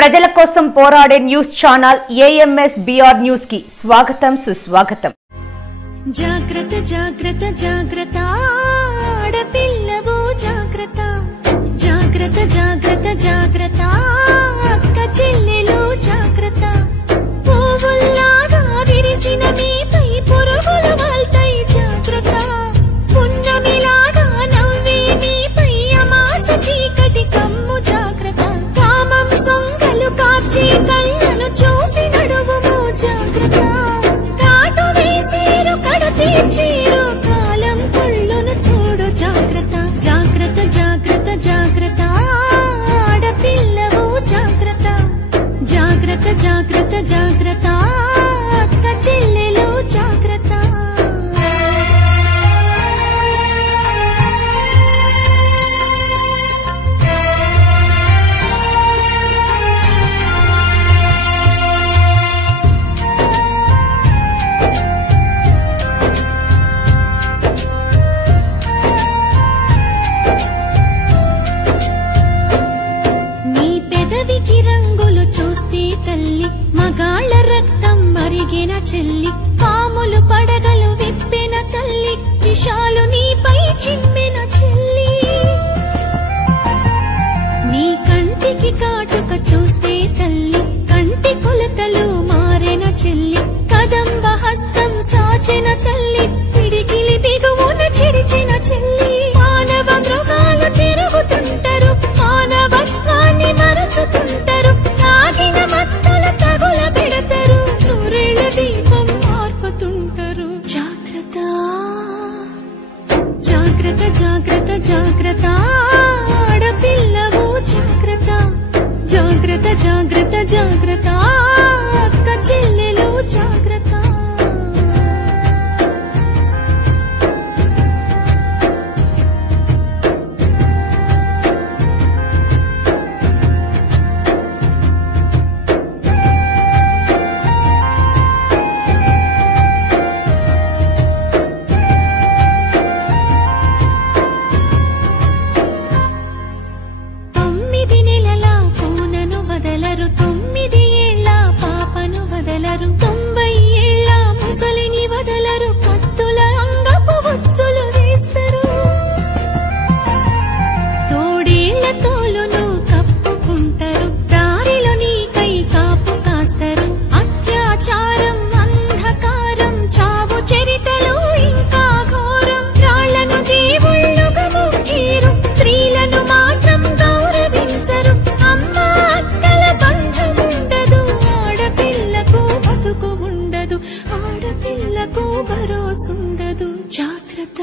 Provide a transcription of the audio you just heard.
ప్రజల కోసం పోరాడే news channel AMS BR news కి స్వాగతం సుస్వాగతం. జాగ్రత్త జాగ్రత్త జాగ్రత్త ఆడపిల్లవు జాగ్రత్త జాగ్రత్త జాగ్రత్త జాగ్రత్త అక్క చెల్లెలు జాగ్రత్త పువ్వుల్లాగా విరిసిన మీపై పురుగులు వాల్తాయి జాగ్రత్త పున్నమిలాగా నవ్వే మీపై అమాస చీకటి కమ్ము జాగ్రత్త కామం సొంగలు కాచి కళ్ళను చూసి నడువుము జాగ్రత్త కాటు వేసేరు కడతీర్చేరు కాలం కొళ్ళును చూడు జాగ్రత్త జాగ్రత్త జాగ్రత్త జాగ్రత్త ఆడపిల్లవు జాగ్రత్త జాగ్రత్త జాగ్రత్త జాగ్రత్త అక్క చెల్లెలు జాగ్రత్త. పెదవికి రంగులు చూస్తే తల్లి మగాళ్ళ రక్తం మరిగిన చెల్లి పాములు పడగలు విప్పిన తల్లి విషాలు నీపై చిమ్మిన చెల్లి నీ కంటికి కాటుక చూస్తే తల్లి కంటి కొలతలు మారిన చెల్లి కదంబ హస్తం సాచిన తల్లి పిడికిలి దిగువన చిరిచిన చెల్లి మానవ మృగాలు తిరుగుతుంటారు మానవత్వాన్ని మరచుతుంటారు తాగిన మత్తుల తగుల పెడతారు నూరేళ్ల దీపం మార్పుతుంటారు జాగ్రత్త జాగ్రత్త జాగ్రత్త జాగ్రత్త ఆడపిల్లవు జాగ్రత్త జాగ్రత్త జాగ్రత్త జాగ్రత్త అక్క చెల్లెలు జాగ్రత్త. వదలరు 9 ఏళ్ల పాపను వదలరు 90 ఏళ్ల ముసలిని వదలరు కత్తుల అంగపు ఉచ్చులు వేస్తారు తోడేళ్ల తోలును కప్పుకుంటారు దారిలో నీకై కాపు కాస్తారు అత్యాచారం అంధకారం చావు చరితలు ఇంకా ఘోరం రాళ్లను దేవుళ్ళుగా మొక్కేరు స్త్రీలను మాత్రం గౌరవించరు ఆడపిల్లకు భరోసుండదు జాగ్రత్త.